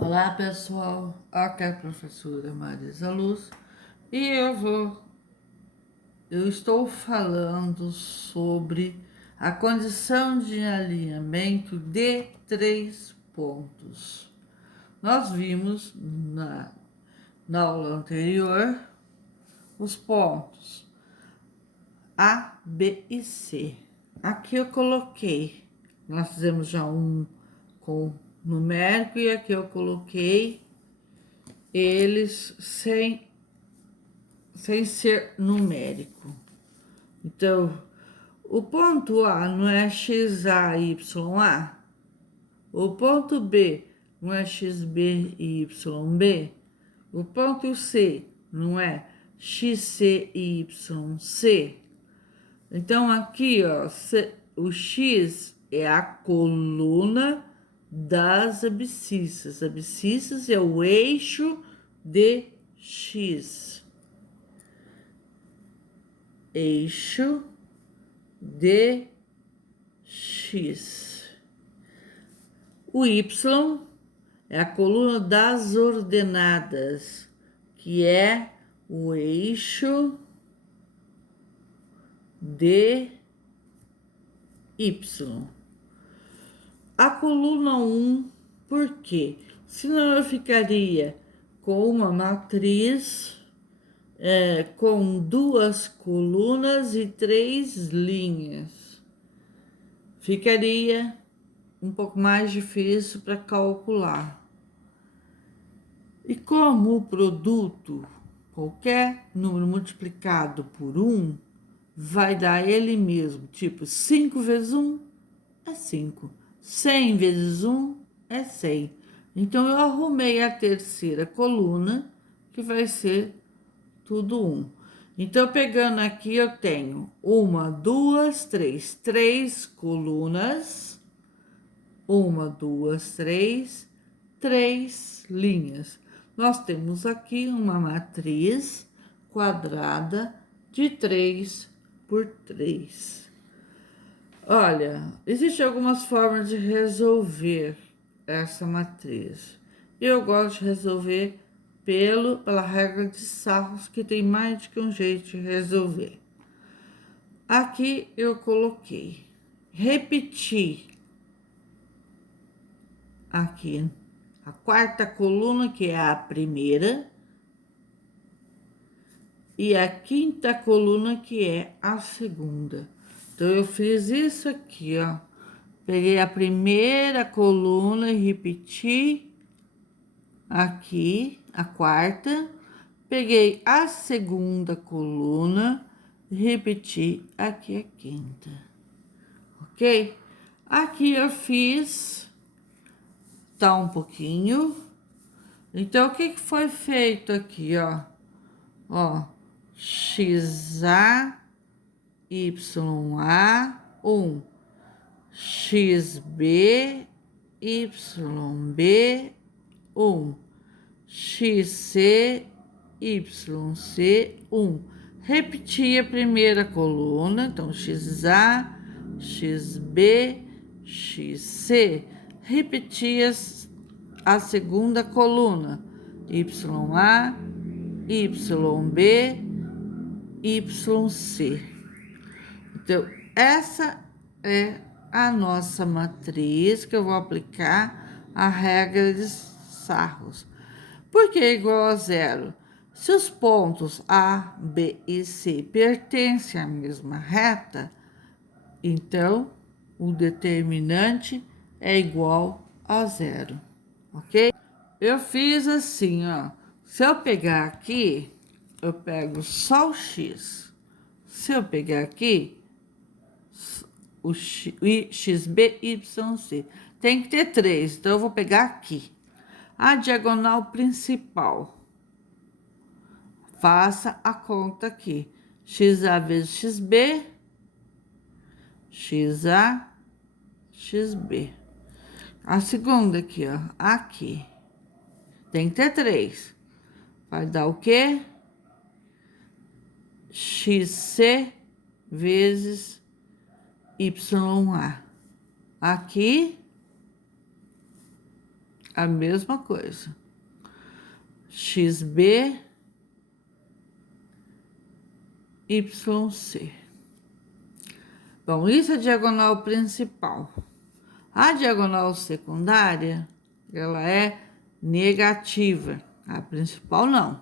Olá pessoal, aqui é a professora Marisa Luz e eu estou falando sobre a condição de alinhamento de três pontos. Nós vimos na aula anterior os pontos A, B e C. Aqui eu coloquei, nós fizemos já um com numérico e aqui eu coloquei eles sem ser numérico. Então, o ponto A não é XA e YA, o ponto B não é XB e YB, o ponto C não é XC e YC. Então, aqui, ó, o X é a coluna das abscissas. Abscissas é o eixo de X. Eixo de X. O Y é a coluna das ordenadas, que é o eixo de Y. A coluna 1, por quê? Senão eu ficaria com uma matriz com duas colunas e três linhas. Ficaria um pouco mais difícil para calcular. E como o produto, qualquer número multiplicado por 1, vai dar ele mesmo. Tipo, 5 vezes 1 é 5. 100 vezes 1 é 100. Então, eu arrumei a terceira coluna, que vai ser tudo 1. Então, pegando aqui, eu tenho uma, duas, três colunas, uma, duas, três linhas. Nós temos aqui uma matriz quadrada de 3 por 3. Olha, existem algumas formas de resolver essa matriz. Eu gosto de resolver pela regra de Sarros, que tem mais de que um jeito de resolver. Aqui eu coloquei, repeti aqui a quarta coluna, que é a primeira, e a quinta coluna, que é a segunda. Então, eu fiz isso aqui, ó. Peguei a primeira coluna e repeti aqui a quarta. Peguei a segunda coluna, repeti aqui a quinta, ok? Aqui eu fiz, tá um pouquinho. Então, o que foi feito aqui, ó? Ó, XA, YA, 1. XB, YB, 1. XC, YC, 1. Repeti a primeira coluna, então XA, XB, XC. Repeti a segunda coluna, YA, YB, YC. Então, essa é a nossa matriz que eu vou aplicar a regra de Sarros. Por que é igual a zero? Se os pontos A, B e C pertencem à mesma reta, então o determinante é igual a zero, ok? Eu fiz assim, ó. Se eu pegar aqui, eu pego só o X. Se eu pegar aqui, o XB, YC. Tem que ter 3, então eu vou pegar aqui. A diagonal principal. Faça a conta aqui. XA vezes XB, XA, XB. A segunda aqui, ó, aqui. Tem que ter 3. Vai dar o quê? XC vezes YA. Aqui, a mesma coisa. XB, YC. Bom, isso é a diagonal principal. A diagonal secundária, ela é negativa. A principal não.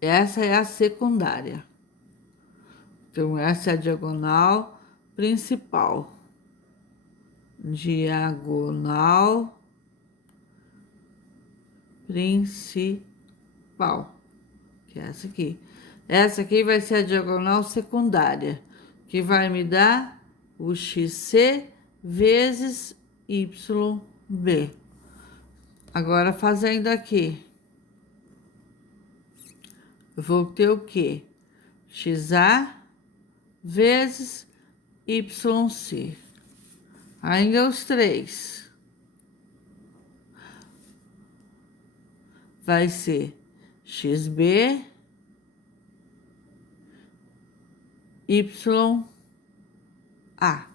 Essa é a secundária. Então, essa é a diagonal principal. Diagonal principal. Que é essa aqui. Essa aqui vai ser a diagonal secundária, que vai me dar o XC vezes YB. Agora, fazendo aqui, eu vou ter o quê? XA vezes YC. Ainda os três. Vai ser XB, YA.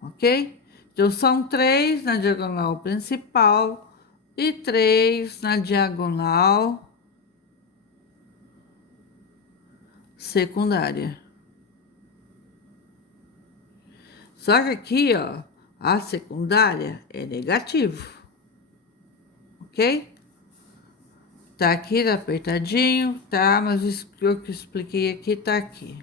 Ok? Então, são 3 na diagonal principal e 3 na diagonal secundária. Só que aqui, ó, a secundária é negativo. Ok? Tá aqui, tá apertadinho, tá? Mas o que eu expliquei aqui tá aqui.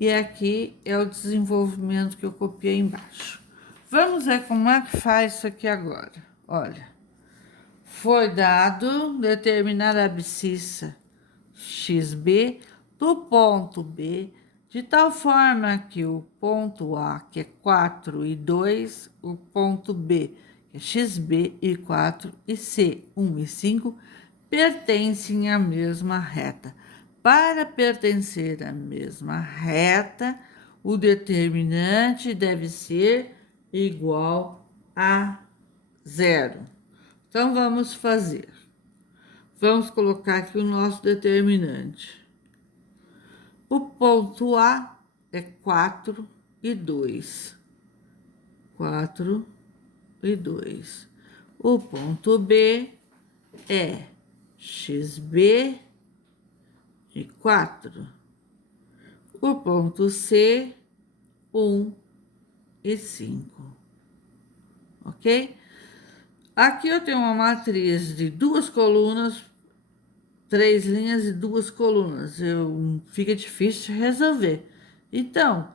E aqui é o desenvolvimento que eu copiei embaixo. Vamos ver como é que faz isso aqui agora. Olha, foi dado determinar a abscissa XB do ponto B, de tal forma que o ponto A, que é 4 e 2, o ponto B, que é XB e 4, e C, 1 e 5, pertencem à mesma reta. Para pertencer à mesma reta, o determinante deve ser igual a 0. Então, vamos fazer. Vamos colocar aqui o nosso determinante. O ponto A é 4 e 2. 4 e 2. O ponto B é XB e 4. O ponto C, 1 e 5. Ok? Aqui eu tenho uma matriz de 2 colunas, 3 linhas e 2 colunas. Fica difícil de resolver. Então,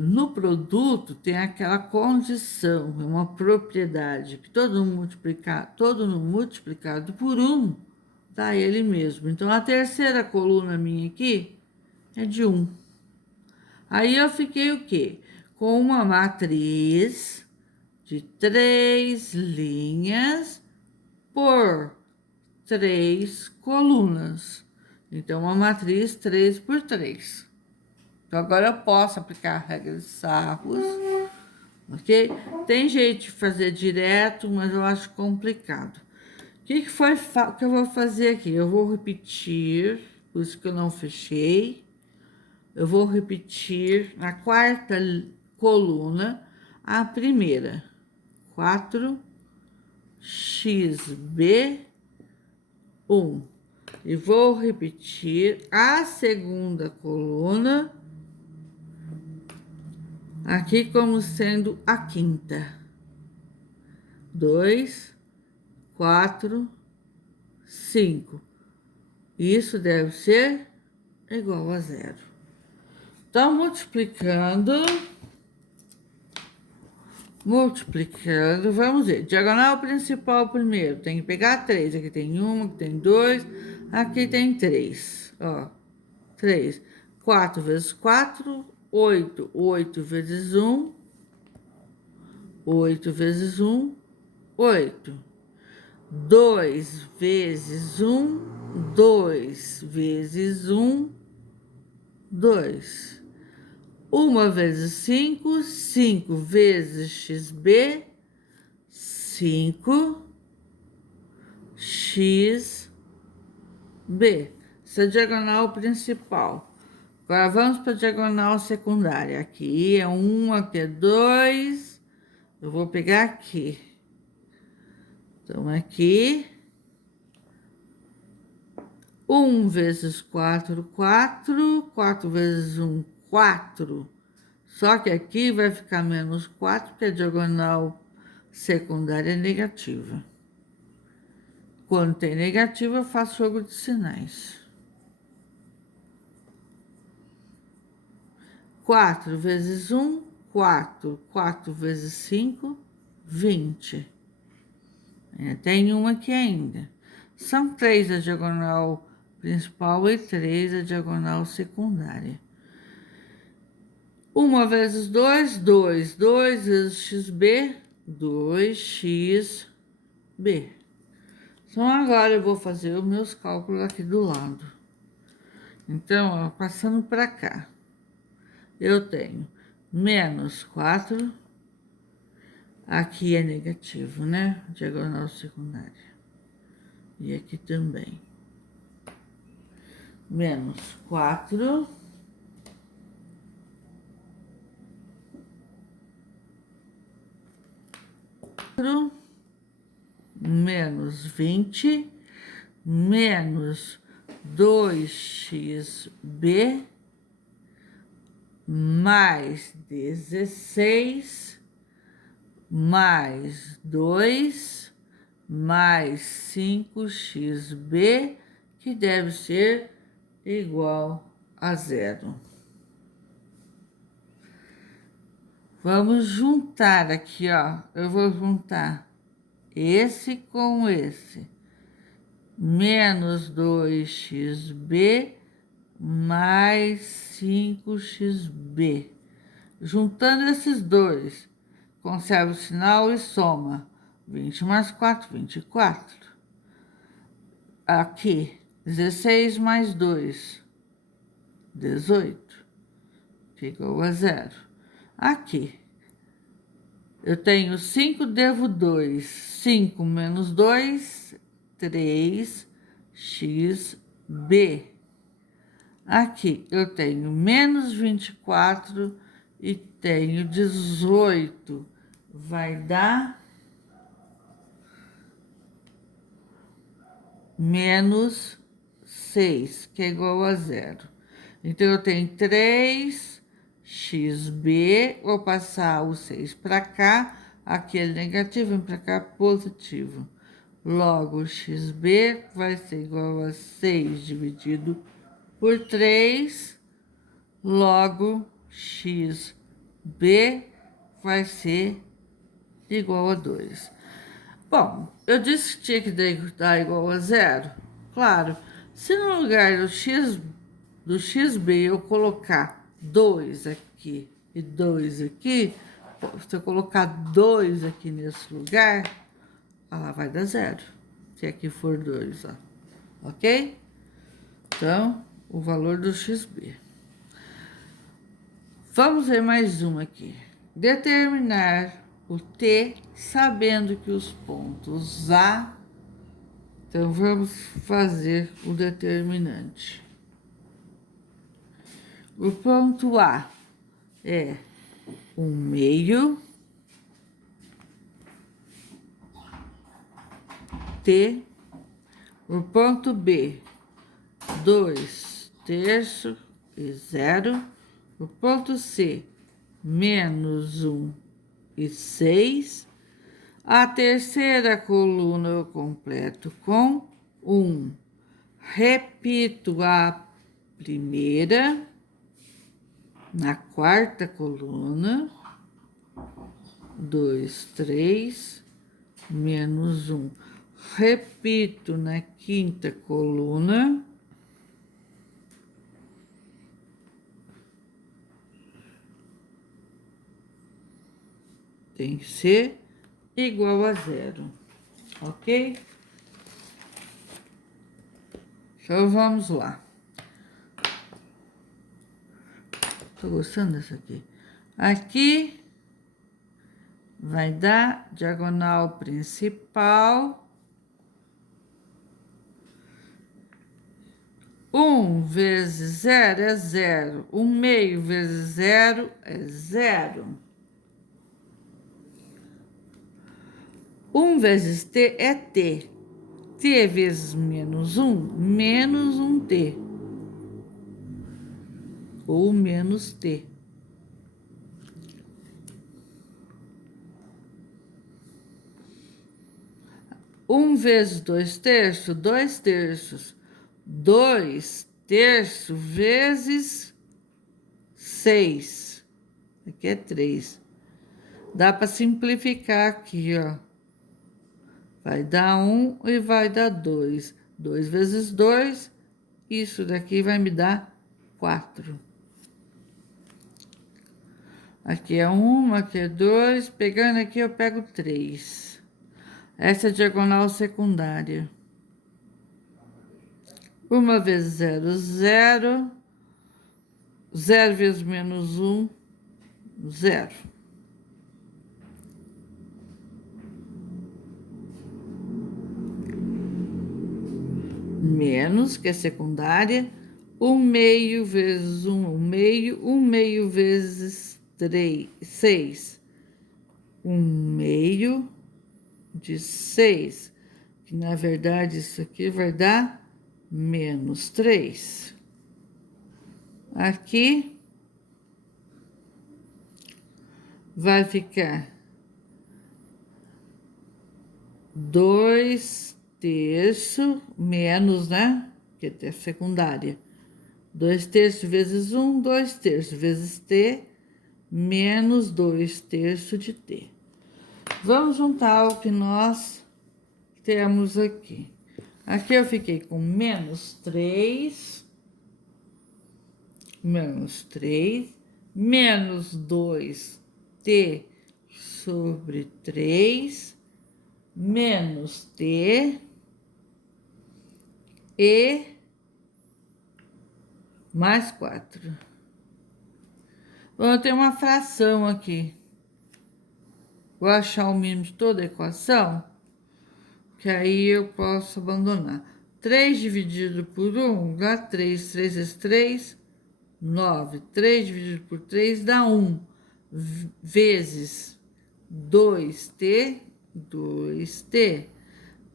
no produto tem aquela condição, uma propriedade, que todo número multiplicado por 1 dá ele mesmo. Então, a terceira coluna minha aqui é de 1. Aí eu fiquei o quê? Com uma matriz de 3 linhas por 3 colunas. Então, uma matriz 3 por 3. Então, agora eu posso aplicar a regra de Sarros, ok? Tem jeito de fazer direto, mas eu acho complicado. O que eu vou fazer aqui? Eu vou repetir, por isso que eu não fechei. Eu vou repetir na quarta coluna a primeira. 4xb 1. E vou repetir a segunda coluna aqui como sendo a quinta. 2, 4, 5. Isso deve ser igual a 0. Então, multiplicando, vamos ver. Diagonal principal primeiro, tem que pegar 3. Aqui tem 1, aqui tem 2, aqui tem 3. Ó, 3. 4 vezes 4, 8. 8 vezes 1, 8 vezes 1, 8. 2 vezes 1, 2 vezes 1, 2. 1 vezes 5, 5 vezes XB, 5 XB. Essa é a diagonal principal. Agora vamos para a diagonal secundária. Aqui é 1, aqui é 2, eu vou pegar aqui. Então, aqui, 1 vezes 4, 4. 4 vezes 1, 4. Só que aqui vai ficar menos 4, porque a diagonal secundária é negativa. Quando tem negativa, eu faço jogo de sinais. 4 vezes 1, 4. 4 vezes 5, 20. Tem uma aqui ainda. São 3 a diagonal principal e 3 a diagonal secundária. 1 vezes 2, 2. 2 vezes xb, 2xb. Então, agora eu vou fazer os meus cálculos aqui do lado. Então, ó, passando para cá, eu tenho menos 4. Aqui é negativo, né? Diagonal secundária. E aqui também. Menos 4. Menos 20. Menos 2xb. Mais 16. Mais 2. Mais 5xb, que deve ser igual a 0. Vamos juntar aqui, ó. Eu vou juntar esse com esse. Menos 2xb mais 5xb. Juntando esses dois, conserva o sinal e soma. 20 mais 4, 24. Aqui, 16 mais 2, 18, que é igual a 0. Aqui, eu tenho 5, devo 2. 5 menos 2, 3xb. Aqui, eu tenho menos 24 e tenho 18. Vai dar menos 6, que é igual a 0. Então, eu tenho 3xb, vou passar o 6 para cá, aqui é negativo, vem para cá positivo. Logo, xb vai ser igual a 6 dividido por 3, logo, xb vai ser igual a 2. Bom, eu disse que tinha que dar igual a 0. Claro, se no lugar do xb eu colocar 2 aqui e 2 aqui, se eu colocar 2 aqui nesse lugar, ela vai dar 0. Se aqui for 2, ó. Ok? Então, o valor do xb. Vamos ver mais uma aqui. Determinar o t, sabendo que os pontos A... Então, vamos fazer o determinante. O ponto A é 1/2 t. O ponto B, 2/3 e 0. O ponto C, menos 1 e 6. A terceira coluna eu completo com 1. Repito a primeira na quarta coluna. 2, 3, menos 1. Repito na quinta coluna. Tem que ser igual a 0, ok? Então, vamos lá. Tô gostando dessa aqui. Aqui vai dar diagonal principal. 1 vezes 0 é 0. 1/2 vezes 0 é 0. 1 vezes t é t. T vezes menos 1 ou menos t. Vezes 2/3, 2/3. 2/3 vezes 6. Aqui é 3. Dá para simplificar aqui, ó. Vai dar 1 e vai dar 2. 2 vezes 2, isso daqui vai me dar 4. Aqui é 1, aqui é 2. Pegando aqui, eu pego 3. Essa é a diagonal secundária. 1 vezes 0, 0. 0 vezes menos 1, 0. Menos, que é secundária. 1/2 vezes 1/2. 1/2 vezes 6. 1/2 de 6. Que, na verdade, isso aqui vai dar menos 3. Aqui vai ficar 2/3 menos, né? Porque é secundária. 2/3 vezes 1, 2/3 vezes t, menos 2/3 de t. Vamos juntar o que nós temos aqui. Aqui eu fiquei com menos 3, menos 2t sobre 3, menos t, e mais 4. Vamos ter uma fração aqui. Vou achar o mínimo de toda a equação, que aí eu posso abandonar. 3 dividido por 1 dá 3. 3 vezes 3, 9. 3 dividido por 3 dá 1. Vezes 2t, 2t.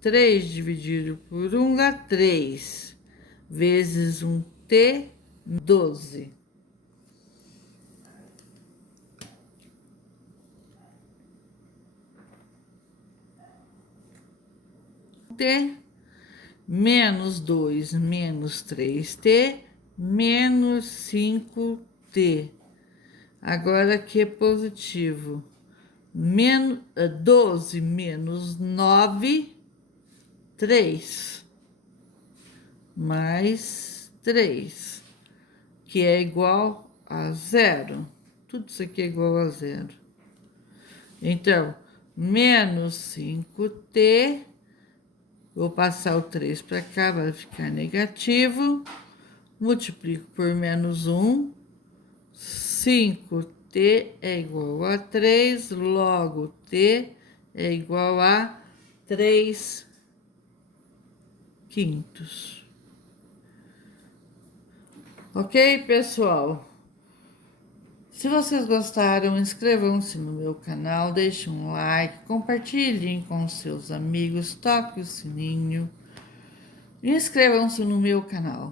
3 dividido por 1 dá 3. Vezes 1t, 12. T, menos 2, menos 3t, menos 5t. Agora aqui é positivo. 12 menos 9, 3. Mais 3, que é igual a 0. Tudo isso aqui é igual a 0. Então, menos 5t. Vou passar o 3 para cá, vai ficar negativo. Multiplico por menos 1. 5t é igual a 3, logo t é igual a 3/5. Ok, pessoal? Se vocês gostaram, inscrevam-se no meu canal, deixem um like, compartilhem com seus amigos, toquem o sininho e inscrevam-se no meu canal.